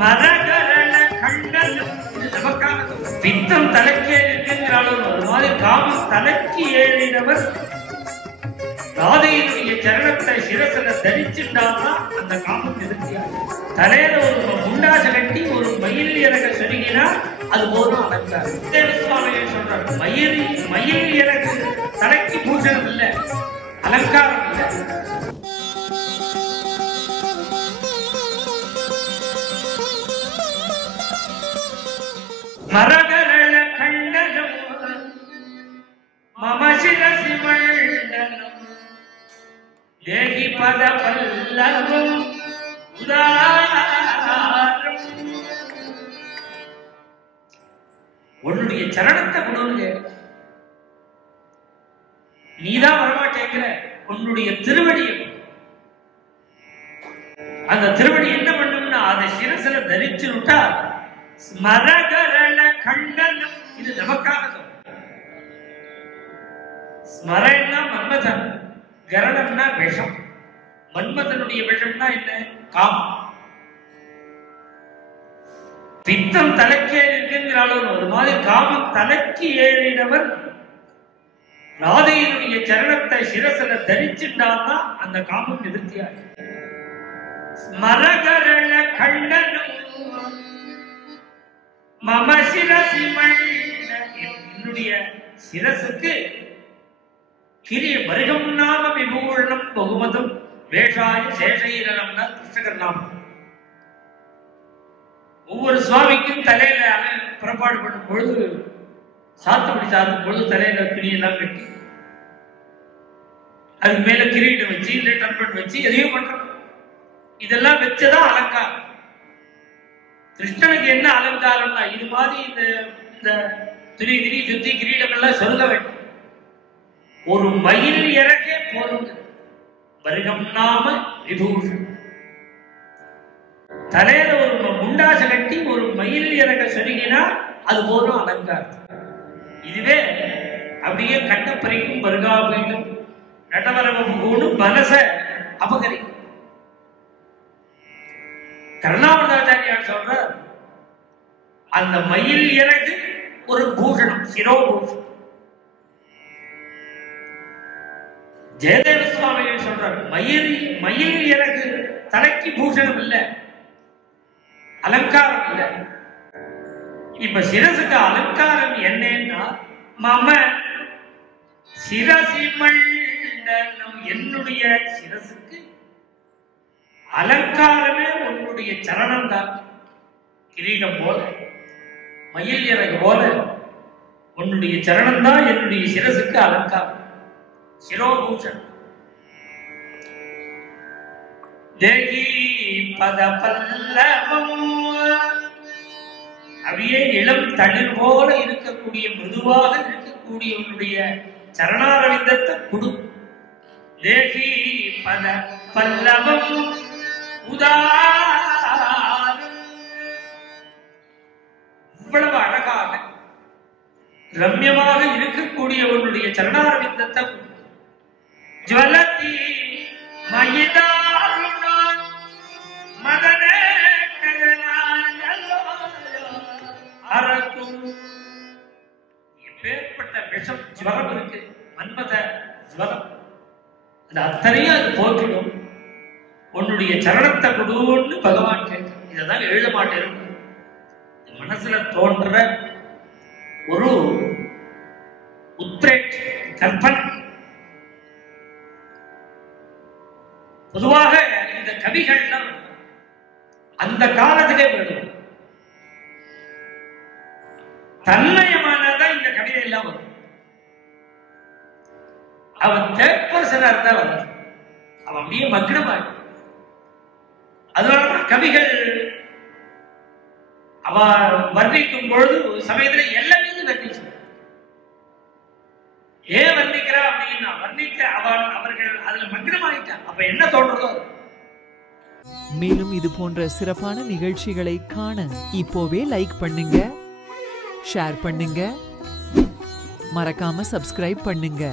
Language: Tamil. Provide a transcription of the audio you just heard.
மரகரண கண்டனம் இது நமக்காக. பித்தம் தலைக்கே இருக்கின்றாலும் ஒரு மாதிரி காமம் தலைக்கு ஏறினவர் ராதையினுடைய சரணத்தை சிரசில தரிச்சுட்டான்னா அந்த காமம் நிறுத்தியாது. தலையில ஒரு முண்டாச கட்டி ஒரு மயில் இறக சொருகினா அது போதும் அலங்காரம். தேவசுவாமிகள் சொல்றாரு, மயில் இறகு தலைக்கு பூஷணம் இல்லை, அலங்காரம் இல்லை. மரகரண கண்டனம் மம சிரசி மண்டனம் தேகி பத பல்லவம் உதாரம். உன்னுடைய சரணத்தை கொடுங்க, நீதான் வரமாட்டேங்கிற. உன்னுடைய திருவடி, அந்த திருவடி என்ன பண்ணும்னா அதை சிரசில தரிச்சு விட்டா ஸ்மரகரண கண்டனம் இது நமக்காக. ஸ்மரன்னா மன்மதன், கரணம்னா விஷம். மன்மதனுடைய விஷம்னா என்ன? காமம். பித்தம் தலைக்கே இருக்கின்றாலும் ஒரு மாதிரி காமம் தலைக்கு ஏறினவர் ராதையினுடைய சரணத்தை சிரசில தரிச்சுட்டான்னா அந்த காமம் நிறுத்தியாச்சு. ஸ்மரகரண கண்டனம் மம சிரசி மண்டனம் என்னுடைய சிரசுக்கு கிரிய வருகம் நாம விபூஷணம் பகுமதம் வேஷாய சேஷைரம்னா கிருஷ்ணகர் நாமம். ஒவ்வொரு சுவாமிக்கும் தலையில புறப்பாடு பண்ணும் பொழுது, சாத்துப்படி சாத்தும் பொழுது தலையில துணியெல்லாம் கட்டி அதுக்கு மேல கிரீடம் வச்சு இல்ல டம்பட் வச்சு எதையும் பண்றோம். இதெல்லாம் வச்சதான் அலங்காரம். கிருஷ்ணனுக்கு என்ன அலங்காரம்னா இது மாதிரி இந்த துணி திரி சுத்தி கிரீடம் எல்லாம் சொல்ல வேண்டும். ஒரு மயில் இறக்கே போதும். வருகம் நாம விபூஷன். தலையில ஒரு முண்டாச கட்டி ஒரு மயில் இறக்க சொருகினா அது போதும் அலங்காரம். இதுவே அப்படியே கட்டப்பறிக்கும் வருகாபீடும் நடவரவும் கூடும் மனச அபகரிக்கும். கருணாவதாச்சாரியார் சொல்ற அந்த மயில் இறகு ஒரு பூஷணம், சிரோபூஷணம். ஜெயதேவ சுவாமிகள் சொல்றார், மயில் இறகு தலைக்கு பூஷணம் இல்லை, அலங்காரம் இல்லை. இப்ப சிரசுக்கு அலங்காரம் என்னன்னா மம சிரசி மண்டனம் என்னுடைய சிரசுக்கு அலங்காரமே உன்னுடைய சரணம் தான். கிரீடம் போல மயில் இறகு போல உன்னுடைய சரணம் தான் என்னுடைய சிரசுக்கு அலங்காரம், சிரோபூஷன். தேகி பத பல்லவம் அப்படியே இளம் தளிர் போல இருக்கக்கூடிய, மிருதுவாக இருக்கக்கூடிய உன்னுடைய சரணாரவிந்தத்தை குடு. தேகி பத பல்லவம் உதாரம். இவ்வளவு அழகாக ரம்யமாக இருக்கக்கூடிய உன்னுடைய சரணாரவிந்தத்தை ஜுவலதி மயிதாருணான் மதனே அரக்கும். எப்பேற்பட்ட விஷம் ஜுவரம் இருக்கு, மன்மத ஜுவரம், அது அத்தனையும் அது போக்கிடும். உன்னுடைய சரணத்தை கொடுன்னு பகவான் கேட்க. இதான் எழுத மாட்டேன், மனசுல தோன்ற ஒரு உத்ரேட் கற்பனை. பொதுவாக இந்த கவிகள்லாம் அந்த காலத்திலே வேணும், தன்மயமானதான் இந்த கவிதை எல்லாம் வரும். அவன் தேப்பரசனா இருந்தா வரும், அவன் அப்படியே மக்னமாக. அதனாலதான் கவிகள் அவ வர்ணிக்கும் பொழுது சமயத்துல எல்லாமே வர்ணிச்சு. ஏன் வர்ணிக்கிறா அப்படின்னா வர்ணிக்க அவர்கள் அதுல மக்னமாயிட்டான். அப்ப என்ன தோன்றதோ. மேலும் இது போன்ற சிறப்பான நிகழ்ச்சிகளை காண இப்போவே லைக் பண்ணுங்க, ஷேர் பண்ணுங்க, மறக்காம சப்ஸ்கிரைப் பண்ணுங்க.